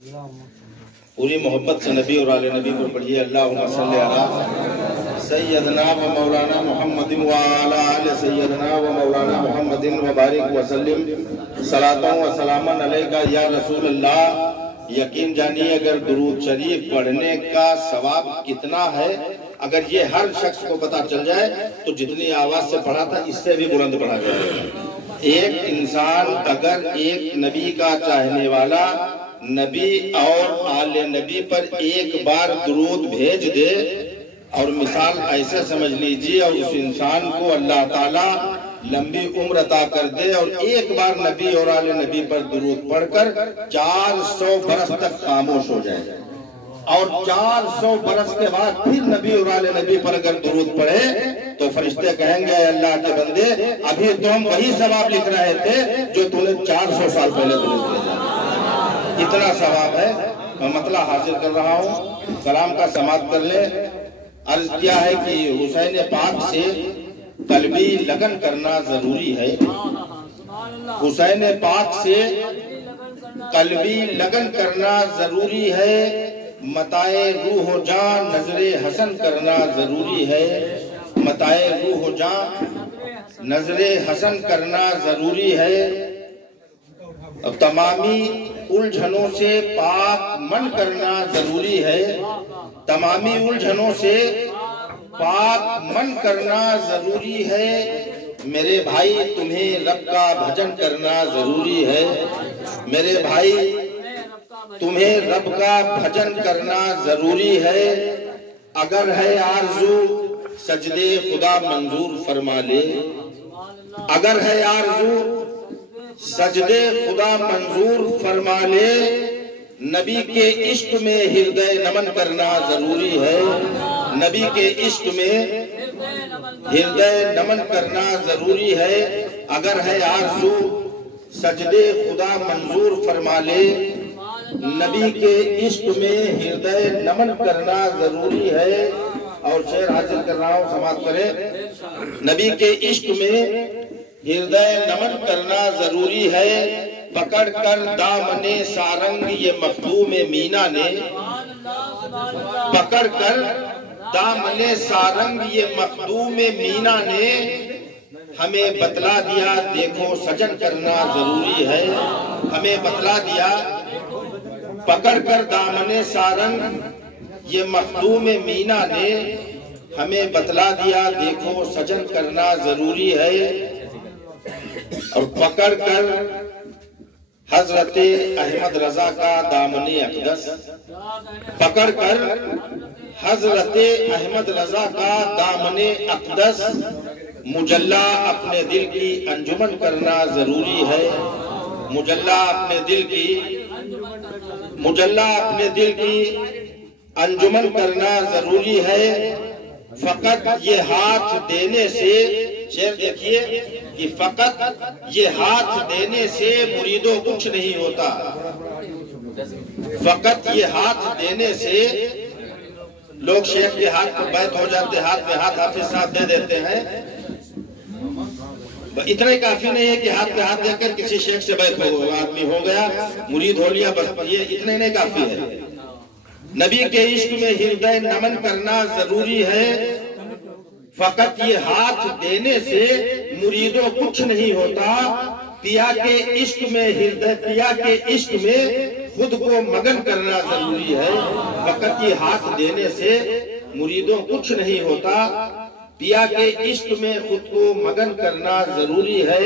पूरी मोहब्बत से नबी और आले नबी पर पढ़िए अल्लाहुम्मा सल्ली अला सय्यदना व मौलाना मुहम्मदिन व अला आले सय्यदना व मौलाना मुहम्मदिन व बारिक व सल्लिम सलातों व सलामन अलैका या रसूल अल्लाह। यकीन जानिए अगर दुरूद शरीफ पढ़ने का सवाब कितना है, अगर ये हर शख्स को पता चल जाए तो जितनी आवाज से पढ़ा था इससे भी बुलंद पढ़ा जाएगा। एक इंसान अगर एक नबी का चाहने वाला नबी और आले नबी पर एक बार दुरूद भेज दे, और मिसाल ऐसे समझ लीजिए, और उस इंसान को अल्लाह ताला लंबी उम्र अता कर दे और एक बार नबी और आले नबी पर दुरूद पढ़कर 400 बरस तक खामोश हो जाए, और 400 बरस के बाद फिर नबी और आले नबी पर अगर दुरूद पढ़े तो फरिश्ते कहेंगे अल्लाह के बंदे अभी तो हम वही सवाब लिख रहे थे जो तूने 400 साल पहले दुरूद भेजा। इतना सवाब है। मैं मतला हासिल कर रहा हूँ, कलाम का समाप्त कर ले। अर्ज किया है कि हुसैन पाक से कल्बी लगन करना जरूरी है। हुसैन पाक से कल्बी लगन करना जरूरी है। मताए रूह जान नजरे हसन करना जरूरी है। मताए रूह जान नजरे हसन करना जरूरी है। अब तमामी उलझनों से पाक मन करना जरूरी है। तमामी उलझनों से पाक मन करना जरूरी है। मेरे भाई तुम्हें रब का भजन करना जरूरी है। मेरे भाई तुम्हें रब का भजन करना जरूरी है। अगर है आरज़ू सजदे खुदा मंजूर फरमा ले। अगर है आरज़ू सजदे खुदा मंजूर फरमा ले। नबी के इश्क में हृदय नमन करना जरूरी है। नबी के इश्क में हृदय नमन करना जरूरी है। अगर है आरज़ू सजदे खुदा मंजूर फरमा ले। नबी के इश्क में हृदय नमन करना जरूरी है। और शेर हासिल कर रहा हूँ, समाप्त करें। नबी के इश्क में हृदय नमन करना जरूरी है। पकड़ कर दामने सारंग ये मखदूम मीना ने। पकड़ कर दामने सारंग ये मखदूम मीना ने हमें बतला दिया देखो सजन करना जरूरी है। हमें बतला दिया पकड़ कर दामने सारंग ये मखदूम मीना ने हमें बतला दिया देखो सजन करना जरूरी है। और पकड़ कर हजरते अहमद रजा का दामने अक़दस। पकड़ कर हजरते अहमद रजा का दामने अक़दस मुजल्ला अपने दिल की अंजुमन करना जरूरी है। मुजल्ला अपने दिल की अंजुमन करना जरूरी है। फकत ये हाथ देने से, शेर देखिए कि फकत ये हाथ देने से मुरीदों कुछ नहीं होता। फकत ये हाथ देने से लोग शेख के हाथ पर बैत हो जाते, हाथ में हाथ हाफिज साहब दे देते हैं। इतना ही काफी नहीं है कि हाथ में हाथ देकर किसी शेख से बैत हो आदमी हो गया, मुरीद हो लिया, बस ये इतना ही नहीं काफी है। नबी के इश्क में हृदय नमन करना जरूरी है। फकत ये हाथ देने से मुरीदों कुछ नहीं होता। पिया के इश्क में हृदय, पिया के इश्क में खुद को मगन करना जरूरी है। फकत ये हाथ देने से मुरीदों कुछ नहीं होता। पिया के इश्क में खुद को मगन करना जरूरी है।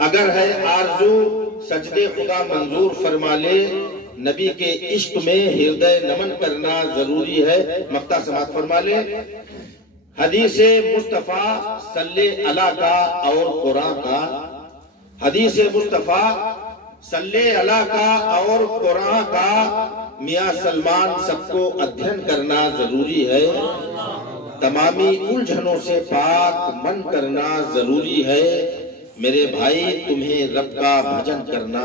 अगर है आरज़ू सजदे खुदा मंजूर फरमा ले। नबी के इश्क में हृदय नमन करना जरूरी है। मक्ता समात फरमा ले। हदीसे मुस्तफा सल्ले अला का और कुरान का। हदीसे मुस्तफा सल्ले अला का और कुरान का मियां सलमान सबको अध्ययन करना जरूरी है। तमामी उलझनों से पाक मन करना जरूरी है। मेरे भाई तुम्हें रब का भजन करना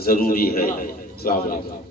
जरूरी है। अस्सलाम वालेकुम।